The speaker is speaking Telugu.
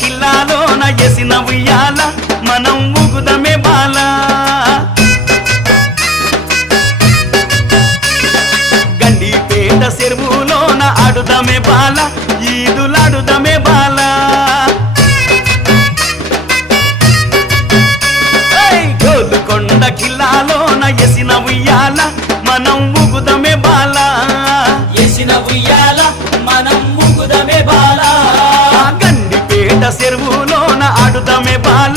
కిల్లాలోన ఎసిన ఉయ్యాల మనం ఊగుదమే బాల గండిపేట చెరువులోన ఆడుదమే బాల ఈదులాడుదమే బాల గోలుకొండ కిల్లాలోన ఎసిన ఉయ్యాల మనం ఊగుదమే బాల ఎసిన ఉయ్యాల మనం ఊగుదమే బాల గండిపేట చెరువులోన ఆడుదమే బాల